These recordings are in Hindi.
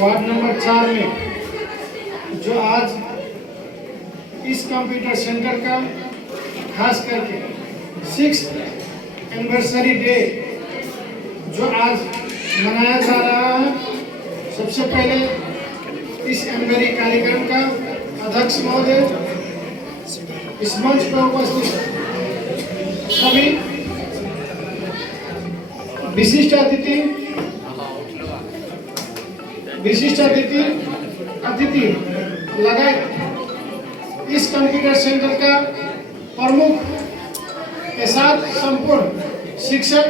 वार्ड नंबर 4 में जो आज इस कंप्यूटर सेंटर का खास करके 6th एनिवर्सरी डे जो आज मनाया जा रहा है, सबसे पहले इस एनिवर्सरी कार्यक्रम का अध्यक्ष महोदय, इस मंच पर उपस्थित सभी विशिष्ट अतिथि लगाए इस कंप्यूटर सेंटर का प्रमुख के साथ संपूर्ण शिक्षक,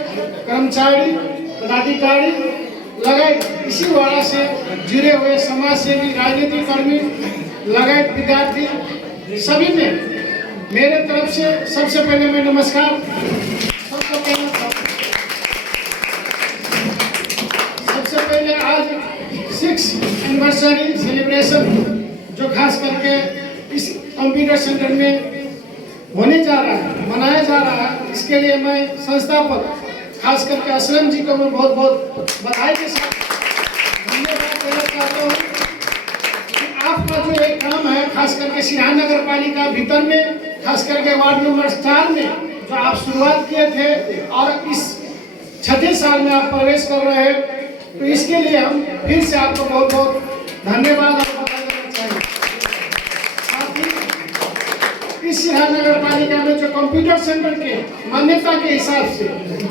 कर्मचारी, पदाधिकारी लगाए इसी वाड़ा से जुड़े हुए समाज सेवी, राजनीतिक कर्मी लगाए विद्यार्थी, सभी में मेरे तरफ से सबसे पहले मैं नमस्कार सबको कहना चाहूँगा। सबसे पहले आज 6th एनिवर्सरी सेलिब्रेशन जो खास करके इस कंप्यूटर सेंटर में होने जा रहा है, मनाया जा रहा है, इसके लिए मैं संस्थापक खास करके असलम जी को मैं बहुत बहुत बधाई के साथ धन्यवाद देना चाहता हूँ कि आपका जो एक काम है खास करके सिराहा नगर पालिका भीतर में, खास करके वार्ड नंबर 4 में जो आप शुरुआत किए थे और इस 6ठे साल में आप प्रवेश कर रहे हैं, तो इसके लिए हम फिर से आपको बहुत बहुत धन्यवाद और बधाई देना चाहिए। साथ ही इस सिराहा नगर पालिका में जो कंप्यूटर सेंटर के मान्यता के हिसाब से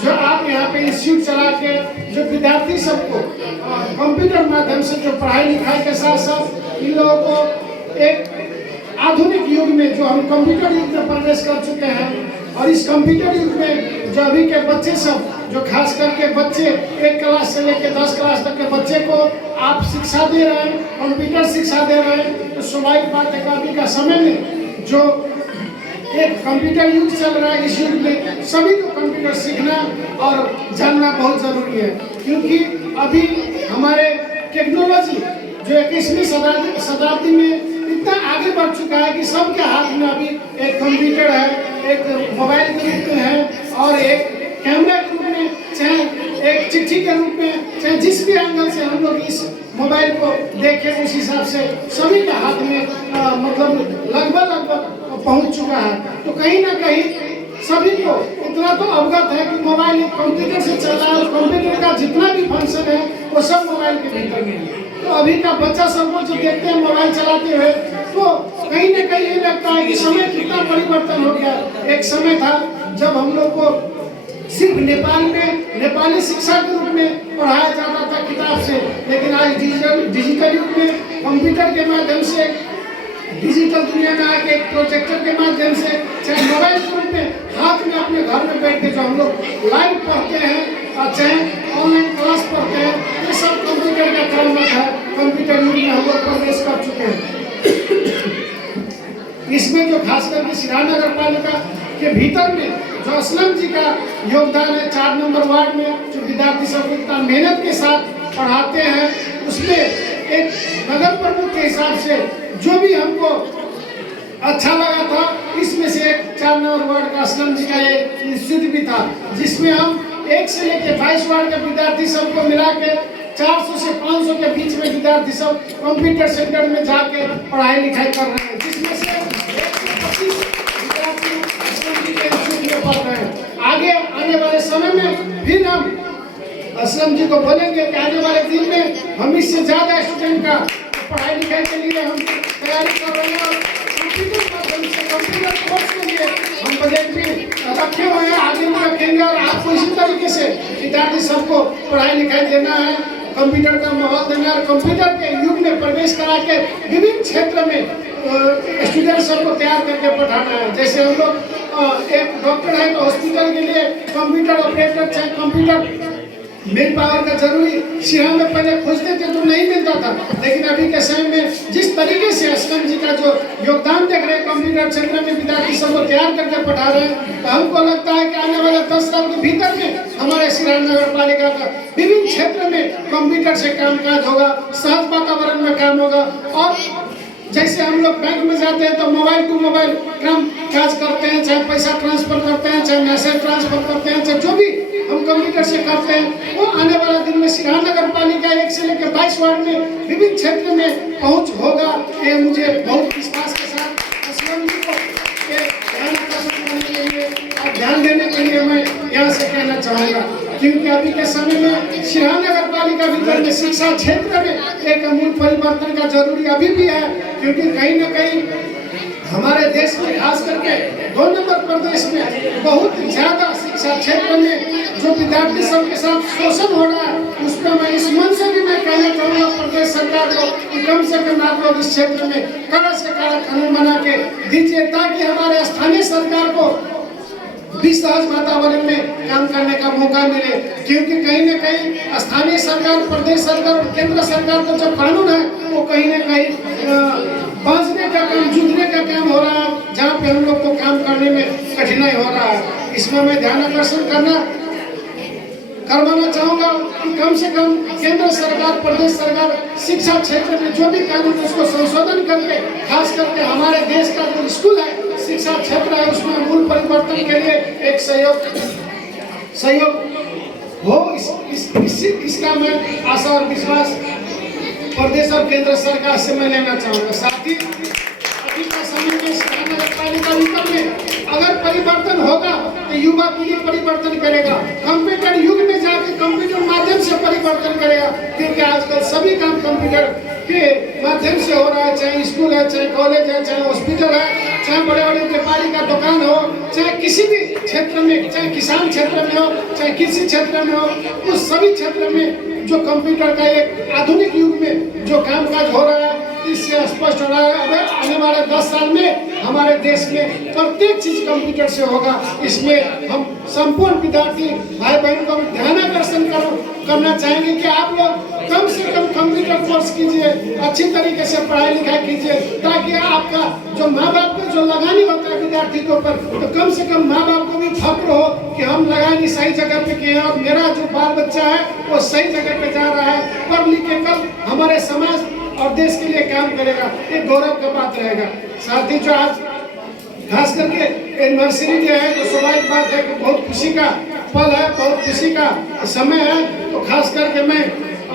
जो आप यहाँ पे इंस्टीट्यूट चला के जो विद्यार्थी सबको कंप्यूटर माध्यम से जो पढ़ाई लिखाई के साथ साथ इन लोगों को एक आधुनिक युग में जो हम कंप्यूटर युग में प्रवेश कर चुके हैं और इस कंप्यूटर युग में जो अभी के बच्चे सब जो खास करके बच्चे 1 क्लास से लेकर 10 क्लास तक के बच्चे को आप शिक्षा दे रहे हैं, कंप्यूटर शिक्षा दे रहे हैं, तो स्वाभाविक बात है कि अभी का समय में जो एक कंप्यूटर युग चल रहा है, इस युग में सभी को कंप्यूटर सीखना और जानना बहुत जरूरी है, क्योंकि अभी हमारे टेक्नोलॉजी जो 21वीं शताब्दी में इतना आगे बढ़ चुका है कि सबके हाथ में अभी एक कंप्यूटर है, एक मोबाइल के रूप में है और एक कैमरा के रूप में, चाहे एक चिट्ठी के रूप में, चाहे जिस भी एंगल से हम लोग इस मोबाइल को देखें उस हिसाब से सभी के हाथ में मतलब लगभग पहुंच चुका है। तो कहीं ना कहीं सभी को इतना तो अवगत है कि मोबाइल एक कंप्यूटर से चल रहा है और कंप्यूटर का जितना भी फंक्शन है वो सब मोबाइल के भीतर में है। तो अभी का बच्चा सबको जो देखते हैं मोबाइल चलाते हुए, तो कहीं ना कहीं ये लगता है कि समय कितना परिवर्तन हो गया। एक समय था जब हम लोग को सिर्फ नेपाल में नेपाली शिक्षा के रूप में पढ़ाया जाता था किताब से, लेकिन आज डिजिटल युग में कंप्यूटर के माध्यम से, डिजिटल दुनिया में आके प्रोजेक्टर के माध्यम से, चाहे मोबाइल के रूप में हाथ में अपने घर में बैठ के जो हम लोग लाइव पढ़ते हैं और चाहे ऑनलाइन क्लास पढ़ते हैं, ये सब कंप्यूटर का काम है। कंप्यूटर युग में हम लोग प्रवेश कर चुके हैं। इसमें जो खास करके सिराहा नगर पालिका के भीतर में जो असलम जी का योगदान है, 4 नंबर वार्ड में जो विद्यार्थी सब इतना मेहनत के साथ पढ़ाते हैं, उसमें एक नगर प्रमुख के हिसाब से जो भी हमको अच्छा लगा था, इसमें से एक 4 नंबर वार्ड का असलम जी का एक इंस्टीट्यूट भी था, जिसमें हम 1 से लेकर 22 वार्ड के विद्यार्थी सबको मिला के 400 से 500 के बीच में विद्यार्थी सब कंप्यूटर सेंटर में जाके पढ़ाई लिखाई कर रहे हैं, जिसमें से 125 विद्यार्थी असलम जी के इंस्टीट्यूट में पढ़ रहे हैं। आगे आने वाले समय में फिर हम असलम जी को बोलेंगे कि आने वाले दिन में हम इससे ज्यादा स्टूडेंट का पढ़ाई लिखाई के लिए हम तैयारी कर रहे हैं और कंप्यूटर कोर्स के लिए हम बजट भी रखे हुए हैं, आगे भी रखेंगे और आपको इसी तरीके से विद्यार्थी सबको पढ़ाई लिखाई देना है, कंप्यूटर का माहौल देना है, कंप्यूटर के युग में प्रवेश करा के विभिन्न क्षेत्र में स्टूडेंट सबको तैयार करके पढ़ाना है। जैसे हम लोग एक डॉक्टर है तो हॉस्पिटल के लिए कंप्यूटर ऑपरेटर, चाहे कंप्यूटर मेन पावर का जरूरी सिराहा में पहले खोजते थे तो नहीं मिलता था, लेकिन अभी के समय में जिस तरीके से असलम जी का जो योगदान देख रहे हैं कंप्यूटर क्षेत्र में विद्यार्थी सबको तैयार करके पढ़ा रहे हैं, तो हमको लगता है कि आने वाले 10 साल के भीतर में हमारे सिराहा नगर पालिका का विभिन्न क्षेत्र में कंप्यूटर से कामकाज होगा, सहज वातावरण में काम होगा। और जैसे हम लोग बैंक में जाते हैं तो मोबाइल टू मोबाइल काम काज करते हैं, चाहे पैसा ट्रांसफर करते हैं, चाहे मैसेज ट्रांसफर करते हैं, चाहे जो भी हम कंप्यूटर से करते हैं, वो आने वाला दिन में सिराहा नगर पालिका 1 से लेकर 22 वार्ड में विभिन्न क्षेत्र में पहुंच होगा। ये मुझे बहुत विश्वास के साथ असलम जी को ध्यान आकर्षित करने के लिए और ध्यान देने के लिए मैं यहाँ से कहना चाहूँगा, क्योंकि अभी के समय में सिराहा नगर पालिका भीतर में शिक्षा क्षेत्र में एक अमूल परिवर्तन का जरूरी अभी भी है, क्योंकि कहीं न कहीं हमारे देश में खास करके 2 नंबर प्रदेश में बहुत ज्यादा शिक्षा क्षेत्र में जो विद्यार्थी सब के साथ शोषण हो रहा है, उस पर मैं इस मन से भी मैं कहना चाहूँगा प्रदेश सरकार को कि कम से कम आप लोग इस क्षेत्र में कड़ा से कड़ा कानून बना के दीजिए, ताकि हमारे स्थानीय सरकार को भी सहज वातावरण में काम करने का मौका मिले। क्योंकि कहीं न कहीं स्थानीय सरकार, प्रदेश सरकार और केंद्र सरकार का जो कानून है वो कहीं न कहीं बांधने का काम, जुड़ने का काम हो रहा है, जहाँ पे हम लोग को काम करने में कठिनाई हो रहा है। इसमें मैं ध्यान आकर्षण करवाना चाहूँगा कि कम से कम केंद्र सरकार, प्रदेश सरकार शिक्षा क्षेत्र में जो भी कानून उसको संशोधन करके, खास करके हमारे देश का जो स्कूल है, शिक्षा क्षेत्र है, उसमें मूल परिवर्तन के लिए एक सहयोग हो। इसका मैं आशा और विश्वास प्रदेश और केंद्र सरकार से मैं लेना चाहूँगा। साथ ही अभी का समय में सिराहा नगर पालिका में अगर परिवर्तन होगा तो युवा पीढ़ी परिवर्तन करेगा, कंप्यूटर युग में जाकर कंप्यूटर माध्यम से परिवर्तन करेगा, क्योंकि आजकल सभी काम कंप्यूटर के माध्यम से हो रहा है, चाहे स्कूल है, चाहे कॉलेज है, चाहे हॉस्पिटल है, चाहे बड़े बड़े व्यापारी का दुकान हो, चाहे किसी भी क्षेत्र में, चाहे किसान क्षेत्र में हो, चाहे किसी क्षेत्र में हो, उस सभी क्षेत्र में जो कंप्यूटर का एक आधुनिक युग में जो कामकाज हो रहा है, इससे स्पष्ट हो रहा है आने वाले 10 साल में हमारे देश में प्रत्येक चीज कंप्यूटर से होगा। इसमें हम संपूर्ण विद्यार्थी भाई बहन को ध्यान आकर्षण करना चाहेंगे कि आप लोग कम से कम कंप्यूटर कोर्स कीजिए, अच्छी तरीके से पढ़ाई लिखाई कीजिए, ताकि आपका जो माँ बाप को जो लगानी होता है विद्यार्थी के ऊपर, तो कम से कम माँ बाप को भी फक्र हो कि हम लगानी सही जगह पे किए और मेरा जो बाल बच्चा है वो सही जगह पे जा रहा है, पढ़ लिख के कल हमारे समाज और देश के लिए काम करेगा, ये गौरव का बात रहेगा। साथ ही जो आज खास करके एनिवर्सरी जो है, तो स्वाभाविक बात है कि बहुत खुशी का पल है, बहुत खुशी का समय है। तो खास करके मैं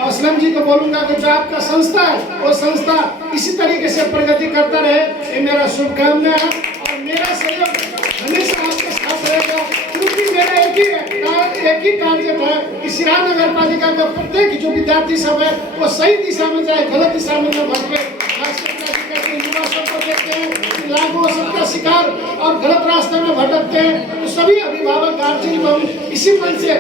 असलम जी को बोलूंगा कि जो आपका संस्था है वो संस्था इसी तरीके से प्रगति करता रहे, ये मेरा शुभकामना है। और मेरा सहयोग हमेशा आपके साथ रहेगा, क्योंकि मेरा एक ही टारगेट है कि सिराहा नगर पालिका का प्रत्येक जो विद्यार्थी सब है वो सही दिशा में जाए, गलत दिशा में न भटके। युवा सबको देखते हैं कि लाखों सबका शिकार और गलत रास्ते में भटकते हैं, तो सभी अभिभावक गार्जियन को इसी मन से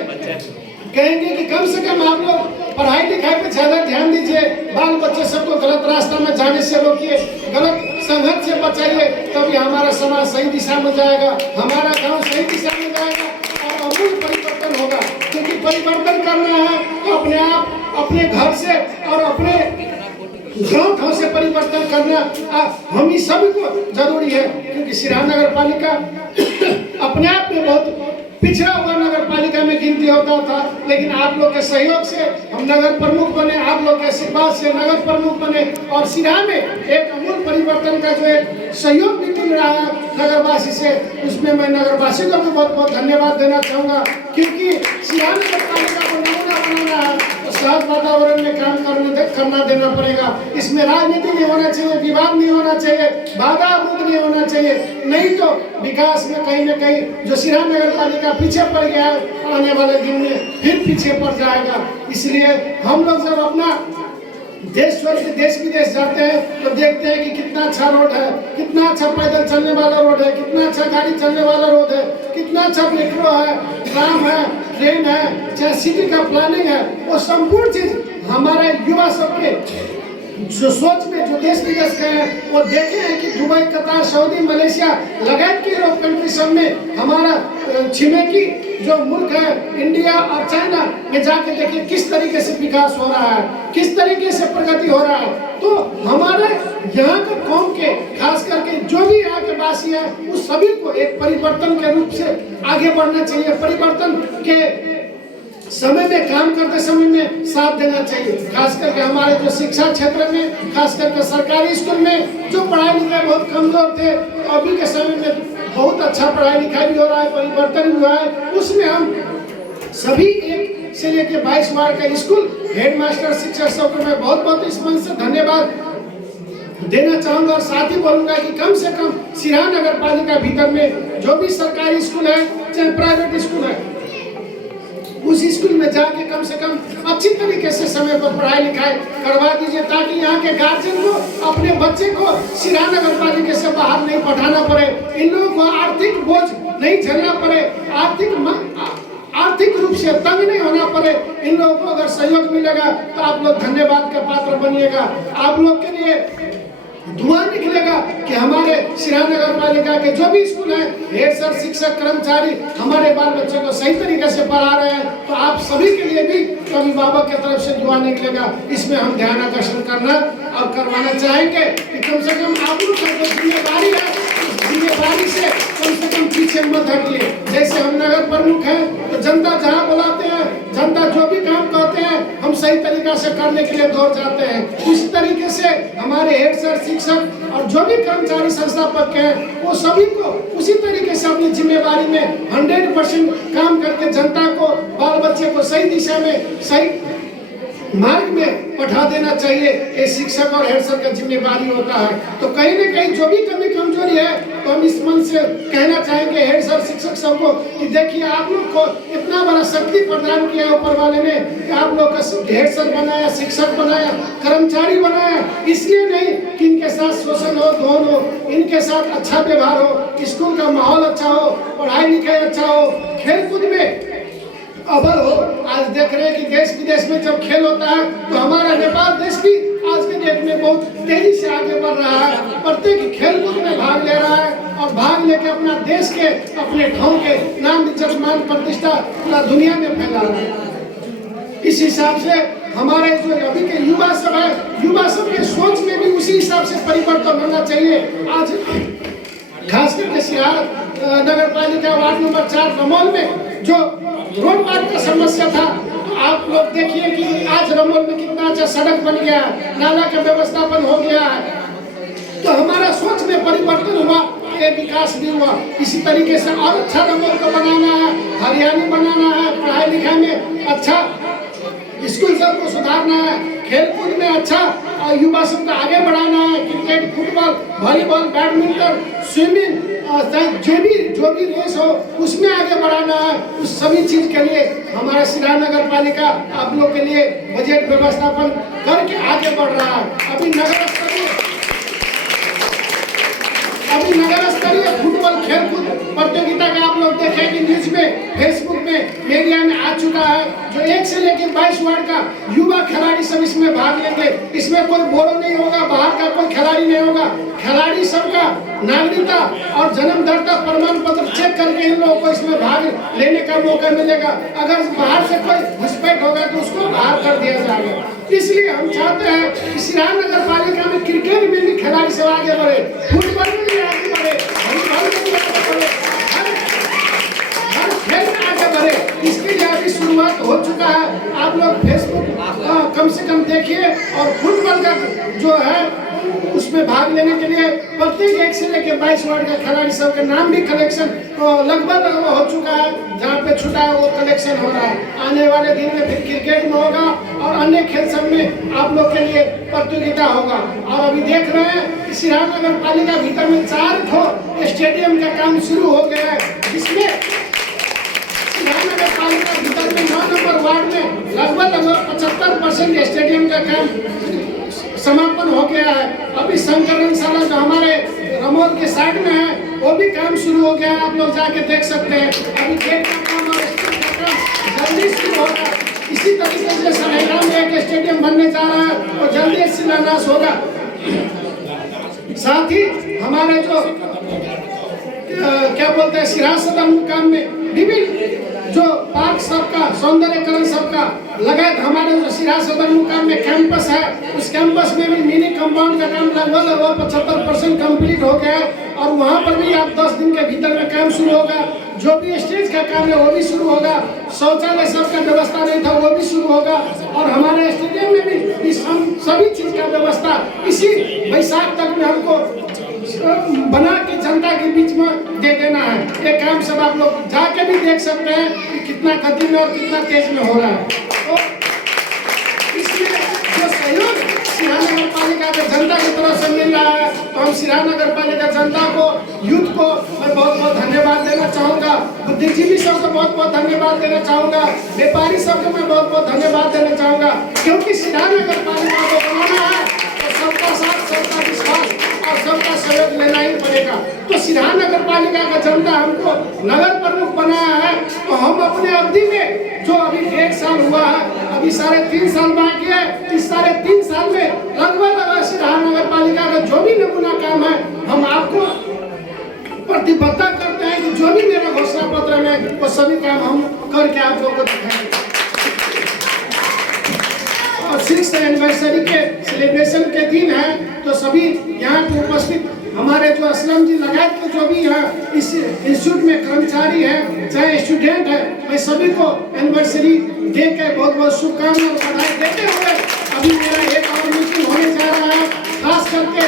कहेंगे कि कम से कम आप लोग पढ़ाई लिखाई पे ज्यादा ध्यान दीजिए, बाल बच्चे सबको गलत रास्ता में जाने से रोकिए, गलत संगत से बचाइए, तभी हमारा समाज सही दिशा में जाएगा, हमारा गांव सही दिशा में जाएगा और अमूल परिवर्तन होगा। क्योंकि परिवर्तन करना है तो अपने आप, अपने घर से और अपने गांव से परिवर्तन करना हम ही सभी को जरूरी है। क्योंकि सिराहा नगर पालिका अपने आप में बहुत पिछड़ा हुआ नगर पालिका में गिनती होता था, लेकिन आप लोग के सहयोग से हम नगर प्रमुख बने, आप लोग के आशीर्वाद से नगर प्रमुख बने और सिराहा में एक अमूल परिवर्तन का जो एक सहयोग भी मिल रहा है नगरवासी से, उसमें मैं नगरवासी को भी बहुत बहुत धन्यवाद देना चाहूँगा। क्योंकि सिराहा नगर पालिका को नमूना बनाना है तो सहज वातावरण में काम करना देना पड़ेगा। इसमें राजनीति नहीं होना चाहिए, विवाद नहीं होना चाहिए, बाधा अवरोध नहीं होना चाहिए, नहीं तो विकास में कहीं न कहीं जो सिराहा नगर पालिका पीछे पड़ गया है, आने वाले दिन में फिर पीछे पड़ जाएगा। इसलिए हम लोग जब अपना देश छोड़ के देश विदेश जाते हैं तो देखते हैं कि कितना अच्छा रोड है, कितना अच्छा पैदल चलने वाला रोड है, कितना अच्छा गाड़ी चलने वाला रोड है, कितना अच्छा मेट्रो है, ट्राम है, ट्रेन है, चाहे सिटी का प्लानिंग है, वो संपूर्ण चीज हमारे युवा सबके जो सोच में जो देश विदेश गए हैं वो देखे हैं कि दुबई, कतार, सऊदी, मलेशिया लगायत के यूरोप कंट्री सब में हमारा छिमेकी जो मुल्क है इंडिया और चाइना में जाके देखिए किस तरीके से विकास हो रहा है, किस तरीके से प्रगति हो रहा है। तो हमारे यहाँ के कौम के खास करके जो भी यहाँ के वासी है उस सभी को एक परिवर्तन के रूप से आगे बढ़ना चाहिए, परिवर्तन के समय में काम करते समय में साथ देना चाहिए। खास करके हमारे जो शिक्षा क्षेत्र में, खास करके सरकारी स्कूल में जो पढ़ाई लिखाई बहुत कमजोर थे, अभी के समय में बहुत अच्छा पढ़ाई लिखाई भी हो रहा है, परिवर्तन भी हुआ है। उसमें हम सभी 1 से लेकर 22 वार्ड का स्कूल हेडमास्टर शिक्षक सबको मैं बहुत बहुत इस मन से धन्यवाद देना चाहूंगा। और साथ ही बोलूंगा कि कम से कम सिराहा नगर पालिका भीतर में जो भी सरकारी स्कूल है चाहे प्राइवेट स्कूल है, उस स्कूल में जाके कम से कम अच्छी तरीके से समय पर पढ़ाई लिखाई करवा दीजिए, ताकि यहाँ के गार्जियन को अपने बच्चे को सिराहा नगर पालिका से बाहर नहीं पढ़ाना पड़े, इन लोगों को आर्थिक बोझ नहीं झेलना पड़े, आर्थिक रूप से तंग नहीं होना पड़े। इन लोगों को अगर सहयोग मिलेगा तो आप लोग धन्यवाद का पात्र बनिएगा। आप लोग के लिए दुआ निकलेगा कि हमारे सिराहा नगर पालिका के जो भी स्कूल हैं, हेड सर, शिक्षक, कर्मचारी हमारे बाल बच्चों को सही तरीके से पढ़ा रहे हैं, तो आप सभी के लिए भी अभिभावक की तरफ से दुआ निकलेगा। इसमें हम ध्यान आकर्षण करना और करवाना चाहेंगे कि कम से कम आप लोग का जो जिम्मेदारी है, जिम्मेदारी से कम पीछे मत हटिए। जैसे हम नगर प्रमुख हैं तो जनता जहाँ बुलाते हैं, जनता जो भी काम करते हैं, हम सही तरीका से करने के लिए दौड़ जाते हैं। उसी तरीके से हमारे हेड सर, शिक्षक और जो भी कर्मचारी संस्थापक हैं, वो सभी को उसी तरीके से अपनी जिम्मेदारी में 100% काम करके जनता को, बाल बच्चे को सही दिशा में, सही मार्ग में पढ़ा देना चाहिए। ये शिक्षक और हेड सर का जिम्मेदारी होता है। तो कहीं न कहीं जो भी कमी कमजोरी है, तो हम इस मन से कहना चाहेंगे हेड सर, शिक्षक सबको कि देखिए, आप लोग को इतना बड़ा शक्ति प्रदान किया ऊपर वाले ने कि आप लोग का हेड सर बनाया, शिक्षक बनाया, कर्मचारी बनाया, इसलिए नहीं कि इनके साथ शोषण हो, धोन हो, इनके साथ अच्छा व्यवहार हो, स्कूल का माहौल अच्छा हो, पढ़ाई लिखाई अच्छा हो, खेलकूद में अव्वल हो। आज देख रहे हैं कि देश विदेश में जब खेल होता है तो हमारा नेपाल देश भी आज के डेट में बहुत तेजी से आगे बढ़ रहा है। प्रत्येक खेलकूद में भाग ले रहा है और भाग लेके अपना देश के, अपने ठाव के नाम, इज्जत, मान, प्रतिष्ठा पूरा दुनिया में फैला रहा है। इस हिसाब से हमारे जो अभी के युवा सब है, युवा सब के सोच में भी उसी हिसाब से परिवर्तन होना चाहिए। आज खास करके सिराहा नगर पालिका वार्ड नंबर 4 रमोल में जो रोड मार्ग का समस्या था, तो आप लोग देखिए कि आज रमोल में कितना अच्छा सड़क बन गया, नाला का व्यवस्थापन हो गया है। तो हमारा सोच में परिवर्तन हुआ, ये विकास भी हुआ। इसी तरीके से और अच्छा रमोल को बनाना है, हरियाली बनाना है, पढ़ाई लिखाई में अच्छा स्कूल सबको सुधारना है, खेलकूद में अच्छा युवा सबको आगे बढ़ाना है, cricket, football, volleyball, badminton, swimming, जो भी रेस हो उसमें आगे बढ़ाना है। उस सभी चीज के लिए हमारा सिराहा नगर पालिका आप लोग के लिए बजट व्यवस्थापन करके आगे बढ़ रहा है। अभी नगर स्तरीय फुटबॉल खेलकूद प्रतियोगिता का आप लोग देखें कि न्यूज में, फेसबुक में, मीडिया में आ चुका है, जो 1 से लेकर 22 वार्ड का युवा खिलाड़ी सब इसमें भाग लेंगे। इसमें कोई बोरो नहीं होगा, बाहर का कोई खिलाड़ी नहीं होगा। खिलाड़ी सबका नागरिकता और जन्मदाता प्रमाण पत्र चेक करके इन लोगों को इसमें भाग लेने का मौका मिलेगा। अगर बाहर से कोई घुसपैठ होगा तो उसको बाहर कर दिया जाएगा। इसलिए हम चाहते हैं कि सिराहा नगर पालिका में क्रिकेट में भी खिलाड़ी सब आगे बढ़े, फुटबॉल में भी आगे बढ़े, वॉलीबॉल में भी आगे बढ़े, हर खेल में आगे बढ़े। इसके लिए अभी शुरुआत हो चुका है। आप लोग फेसबुक कम से कम देखिए, और फुटबॉल का जो है उसमें भाग लेने के लिए प्रत्येक 1 से लेकर 22 वार्ड का खिलाड़ी सब का नाम भी कलेक्शन तो लगभग हो चुका है। जहाँ पे छुटा है वो कलेक्शन हो रहा है। आने वाले दिन में फिर क्रिकेट में होगा और अन्य खेल सब में आप लोग के लिए प्रतियोगिता होगा। और अभी देख रहे हैं कि सिराहा नगर पालिका भीतर में 4 स्टेडियम का काम शुरू हो गया है, जिसमें सिराहा नगर पालिका भीतर में 9 नंबर वार्ड में लगभग 75% स्टेडियम का काम समापन हो गया है। अभी संकलन शाला जो हमारे रमोल के साइड में है वो भी काम शुरू हो गया है, आप लोग जाके देख सकते हैं। अभी गेट का काम और स्कूल का काम जल्दी शुरू होगा। इसी तरीके से सरेगा में एक स्टेडियम बनने जा रहा है और जल्दी शिलान्यास होगा। साथ ही हमारे जो क्या बोलते हैं सिराहा सदर मुकाम में विभिन्न जो पार्क सबका, सौंदर्यकरण सबका लगाए। हमारे जो सिराहा सदर मुकाम में कैंपस है, उस कैंपस में भी मिनी कंपाउंड का काम लगभग 75% कंप्लीट हो गया है और वहाँ पर भी आप 10 दिन के भीतर में काम शुरू होगा। जो भी स्टेज का काम है वो भी शुरू होगा। शौचालय सबका व्यवस्था नहीं था वो भी शुरू होगा और हमारे स्टेडियम में भी इस सभी चीज का व्यवस्था इसी बैसाख तक में हमको बना के जनता के बीच में दे देना है। ये काम सब आप लोग जाके भी देख सकते हैं कि कितना गति में और कितना तेज में हो रहा है। तो इसमें जो सहयोग सिराहा नगर पालिका के जनता की तरफ से मिल रहा है, तो हम सिराहा नगर पालिका जनता को, यूथ को मैं बहुत बहुत धन्यवाद देना चाहूँगा। बुद्धिजीवी सबको बहुत बहुत धन्यवाद देना चाहूँगा। व्यापारी सबको मैं बहुत बहुत धन्यवाद देना चाहूँगा, क्योंकि सिराहा नगर पालिका को बनाना है तो सबका साथ, सबका विश्वास और सबका सहयोग लेना ही पड़ेगा। तो सिराहा नगर पालिका का जनता हमको नगर प्रमुख बनाया है, तो हम अपने अवधि में जो अभी 1.5 साल हुआ है, अभी 3.5 साल बाकी है, इस 3.5 साल में लगभग सिराहा नगर पालिका का जो भी नमूना काम है हम आपको प्रतिबद्धता करते हैं कि जो भी मेरा घोषणा पत्र में वो सभी काम हम करके आप लोगों को दिखाएंगे। और 6th एनिवर्सरी के सेलिब्रेशन के दिन है, तो सभी यहाँ पे उपस्थित हमारे जो असलम जी लगायत के जो भी यहाँ इस इंस्टीट्यूट में कर्मचारी हैं, चाहे स्टूडेंट है, मैं सभी को एनिवर्सरी डे के बहुत बहुत शुभकामनाएं और बधाई देते हुए अभी मेरा एक और मीटिंग होने जा रहा है, खास करके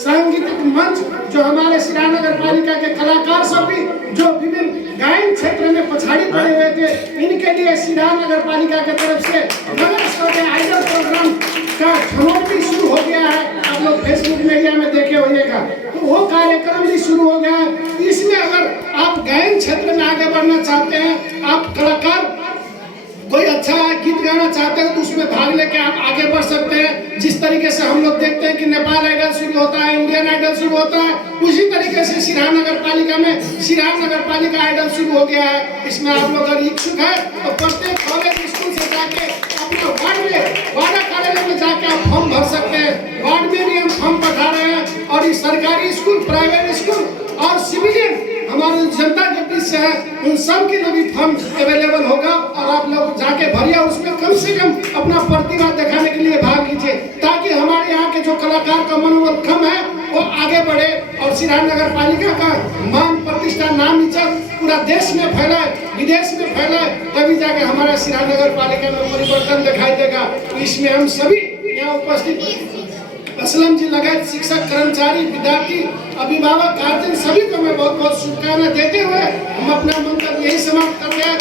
सांगीतिक मंच जो हमारे सिराहा नगर पालिका के कलाकार सब भी जो विभिन्न गायन क्षेत्र में पछाड़ी पड़े हुए थे, इनके लिए सिराहा नगर पालिका की तरफ से नगर स्तर के आइडल प्रोग्राम का छनौट भी शुरू हो गया है। आप लोग फेसबुक मीडिया में देखे होइएगा, तो वो कार्यक्रम भी शुरू हो गया है। इसमें अगर आप गायन क्षेत्र में आगे बढ़ना चाहते हैं, आप कलाकार कोई अच्छा गीत गाना चाहते हैं, तो उसमें भाग लेके आप आगे बढ़ सकते हैं। जिस तरीके से हम लोग देखते हैं कि नेपाल आइडल शुरू होता है, इंडियन आइडल शुरू होता है, उसी तरीके से सिराहा नगर पालिका में सिराहा नगर पालिका आइडल शुरू हो गया है। इसमें आप लोग अगर इच्छुक है तो प्रत्येक कॉलेज स्कूल से जाके अपना वार्ड कार्यालय में जाके आप फॉर्म भर सकते हैं। वार्ड में भी हम फॉर्म पठा रहे हैं, और ये सरकारी स्कूल, प्राइवेट स्कूल और सिविलियन हमारे जनता के बीच से है, उन सब के लिए भी फॉर्म अवेलेबल होगा, और आप लोग जाके भरिए। उसमें कम से कम अपना प्रतिभा दिखाने के लिए भाग लीजिए, ताकि हमारे यहाँ के जो कलाकार का मनोबल कम है वो आगे बढ़े और सिराहा नगर पालिका का मान प्रतिष्ठा, नाम इज्जत पूरा देश में फैलाए, विदेश में फैलाए, तभी जाके हमारा सिराहा नगर पालिका में परिवर्तन दिखाई देगा। तो इसमें हम सभी यहाँ उपस्थित असलम जी लगायत शिक्षक, कर्मचारी, विद्यार्थी, अभिभावक, गार्जियन सभी को मैं बहुत बहुत शुभकामनाएं देते हुए हम अपना मंतव्य यही समाप्त करते हैं।